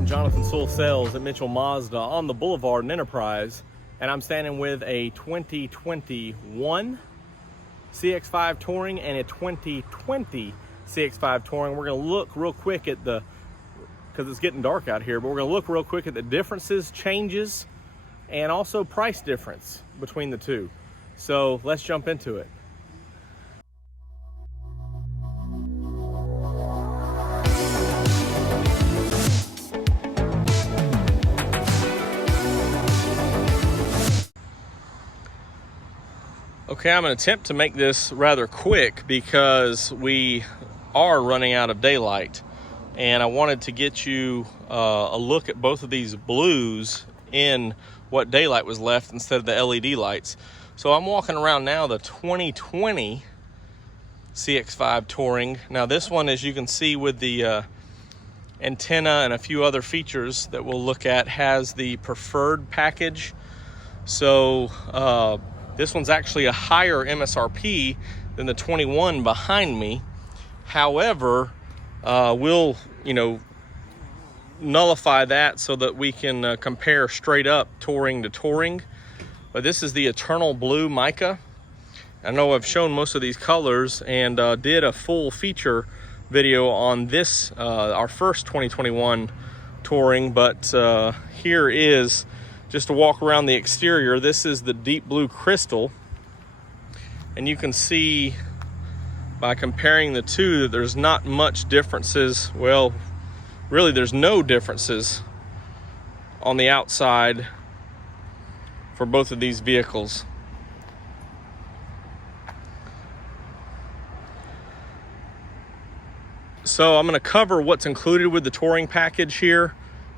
I'm Jonathan Sewell Sales at Mitchell Mazda on the Boulevard in Enterprise, and I'm standing with a 2021 CX-5 Touring and a 2020 CX-5 Touring. We're going to look real quick at the, because it's getting dark out here, but we're going to look real quick at the differences, changes, and also price difference between the two. So let's jump into it. Okay, I'm going to attempt to make this rather quick because we are running out of daylight, and I wanted to get you a look at both of these blues in what daylight was left instead of the LED lights. So I'm walking around now the 2020 CX-5 Touring. Now this one, as you can see with the antenna and a few other features that we'll look at, has the preferred package. So this one's actually a higher MSRP than the 21 behind me. However, we'll, nullify that so that we can compare straight up Touring to Touring. But this is the Eternal Blue Mica. I know I've shown most of these colors and did a full feature video on this, our first 2021 Touring, but here is just to walk around the exterior. This is the deep blue crystal, and you can see by comparing the two that there's not much differences. Well, really there's no differences on the outside for both of these vehicles. So I'm going to cover what's included with the Touring package here,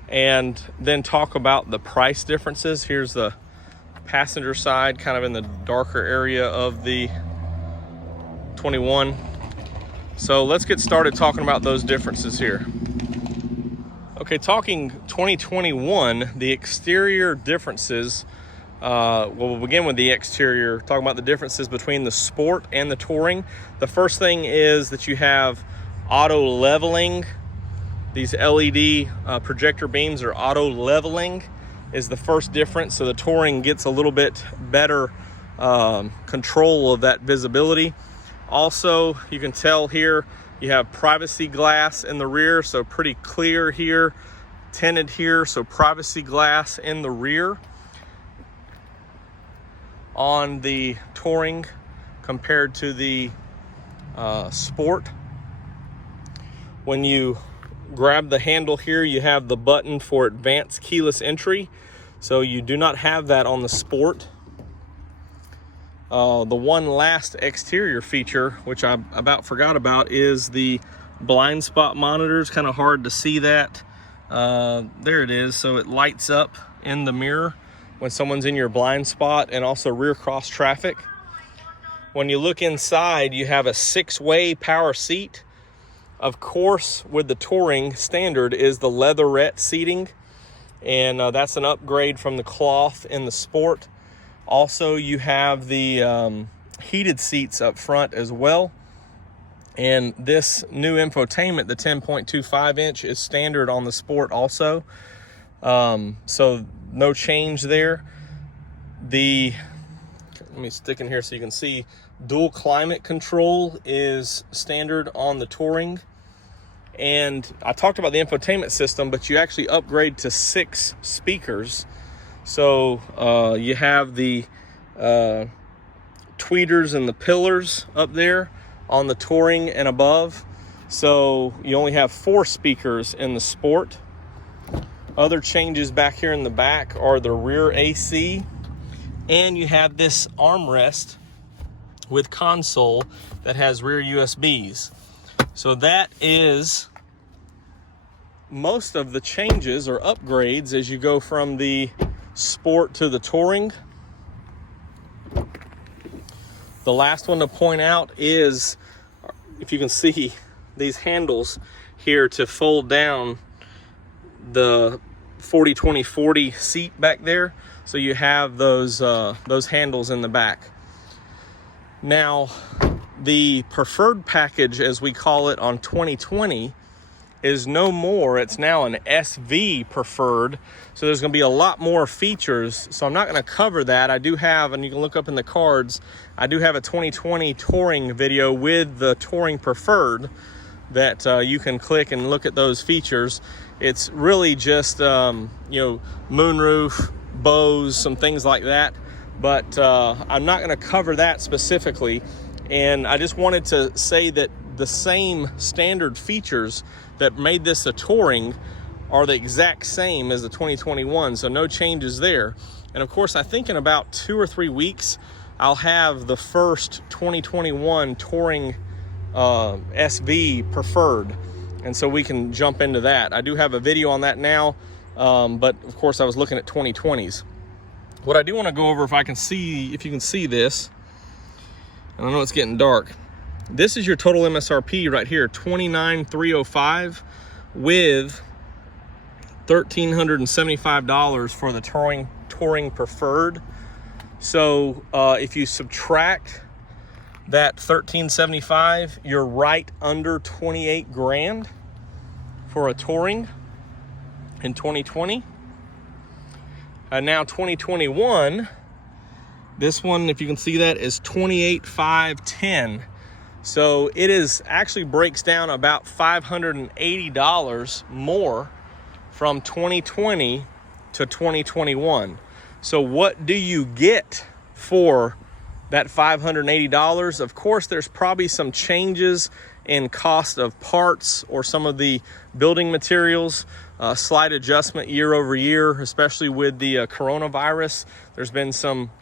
and then talk about the price differences. Here's the passenger side, kind of in the darker area of the 21. So let's get started talking about those differences here. Okay, talking 2021, the exterior differences, we'll begin with the exterior, talking about the differences between the Sport and the Touring. The first thing is that you have auto leveling. These LED projector beams are auto leveling is the first difference. So the Touring gets a little bit better control of that visibility. Also, you can tell here you have privacy glass in the rear, so pretty clear here, tinted here, so privacy glass in the rear on the Touring compared to the Sport. When you grab the handle here, you have the button for advanced keyless entry, so you do not have that on the Sport. The one last exterior feature, which I about forgot about, is the blind spot monitors. Kind of hard to see that. There it is. So it lights up in the mirror when someone's in your blind spot, and also rear cross traffic. When you look inside, you have a 6-way power seat. Of course, with the Touring, standard is the leatherette seating, and that's an upgrade from the cloth in the Sport. Also, you have the heated seats up front as well. And this new infotainment, the 10.25 inch, is standard on the Sport also. So no change there. Let me stick in here so you can see, dual climate control is standard on the Touring. And I talked about the infotainment system, but you actually upgrade to 6 speakers. So you have the tweeters and the pillars up there on the Touring and above. So you only have 4 speakers in the Sport. Other changes back here in the back are the rear AC, and you have this armrest with console that has rear USBs. So that is most of the changes or upgrades as you go from the Sport to the Touring. The last one to point out is, if you can see, these handles here to fold down the 40-20-40 seat back there. So you have those handles in the back. Now, the preferred package, as we call it on 2020, is no more. It's now an SV Preferred. So there's going to be a lot more features. So I'm not going to cover that. I do have, and you can look up in the cards, I do have a 2020 Touring video with the Touring Preferred that you can click and look at those features. It's really just, you know, moonroof, bows, some things like that. But I'm not going to cover that specifically. And I just wanted to say that the same standard features that made this a Touring are the exact same as the 2021, so no changes there. And of course, I think in about 2 or 3 weeks, I'll have the first 2021 Touring SV Preferred, and so we can jump into that. I do have a video on that now, but of course I was looking at 2020s. What I do want to go over, if I can see, if you can see this, and I know it's getting dark, this is your total MSRP right here, $29,305 with $1,375 for the Touring Preferred. So if you subtract that $1,375, you're right under 28 grand for a Touring in 2020. Now 2021, this one, if you can see that, is $28,510. So it is actually breaks down about $580 more from 2020 to 2021. So what do you get for that $580? Of course, there's probably some changes in cost of parts or some of the building materials, slight adjustment year over year, especially with the coronavirus. There's been some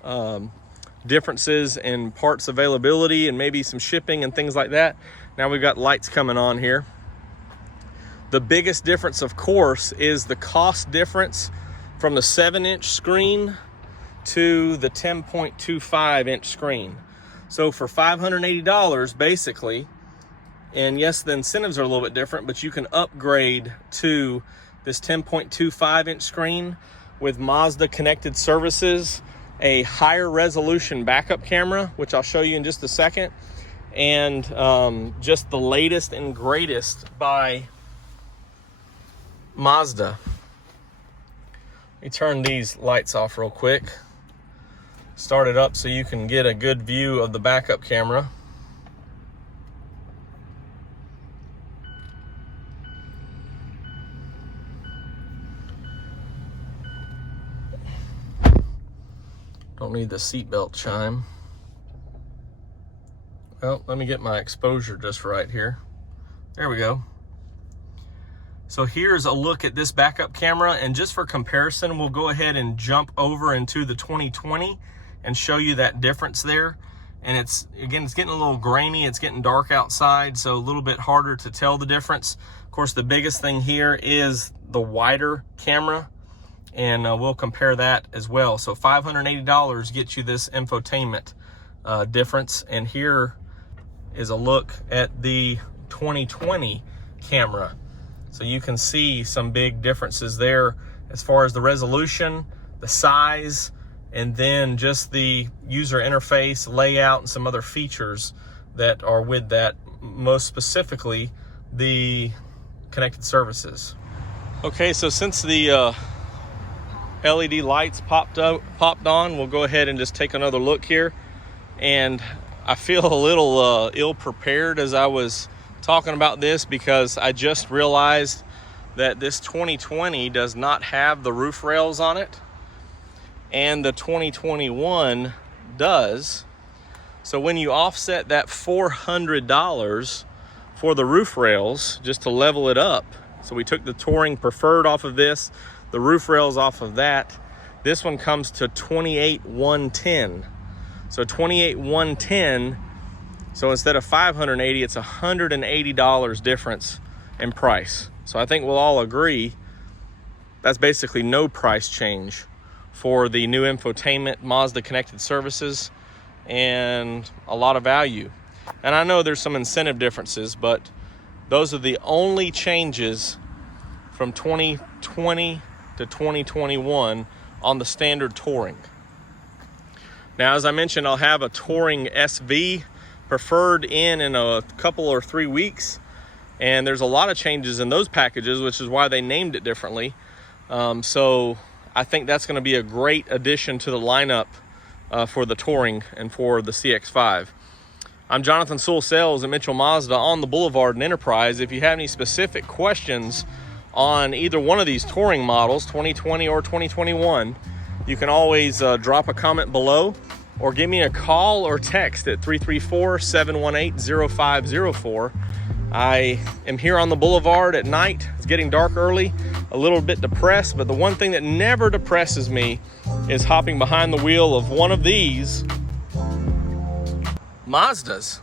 differences in parts availability and maybe some shipping and things like that. Now we've got lights coming on here. The biggest difference, of course, is the cost difference from the 7-inch screen to the 10.25-inch screen. So for $580 basically, and yes, the incentives are a little bit different, but you can upgrade to this 10.25-inch screen with Mazda Connected Services, a higher resolution backup camera, which I'll show you in just a second, and just the latest and greatest by Mazda. Let me turn these lights off real quick. Start it up so you can get a good view of the backup camera. Don't need the seatbelt chime. Well, let me get my exposure just right here. There we go. So here's a look at this backup camera, and just for comparison, we'll go ahead and jump over into the 2020 and show you that difference there. And it's, again, it's getting a little grainy, it's getting dark outside, so a little bit harder to tell the difference. Of course, the biggest thing here is the wider camera, and we'll compare that as well. So $580 gets you this infotainment difference. And here is a look at the 2020 camera. So you can see some big differences there as far as the resolution, the size, and then just the user interface, layout, and some other features that are with that, most specifically the connected services. Okay, so since the LED lights popped on, we'll go ahead and just take another look here. And I feel a little ill-prepared as I was talking about this, because I just realized that this 2020 does not have the roof rails on it, and the 2021 does. So when you offset that $400 for the roof rails, just to level it up, so we took the Touring Preferred off of this, the roof rails off of that, this one comes to $28,110. So $28,110. So instead of $580, it's $180 difference in price. So I think we'll all agree that's basically no price change for the new infotainment Mazda Connected Services, and a lot of value. And I know there's some incentive differences, but those are the only changes from 2020 to 2021 on the standard Touring. Now, as I mentioned, I'll have a Touring SV Preferred in a couple or 3 weeks, And there's a lot of changes in those packages, which is why they named it differently. So I think that's going to be a great addition to the lineup for the Touring and for the CX-5. I'm Jonathan Sewell Sales at Mitchell Mazda on the Boulevard in Enterprise. If you have any specific questions on either one of these Touring models, 2020 or 2021, you can always drop a comment below or give me a call or text at 334-718-0504. I am here on the Boulevard at night. It's getting dark early, a little bit depressed, but the one thing that never depresses me is hopping behind the wheel of one of these Mazdas.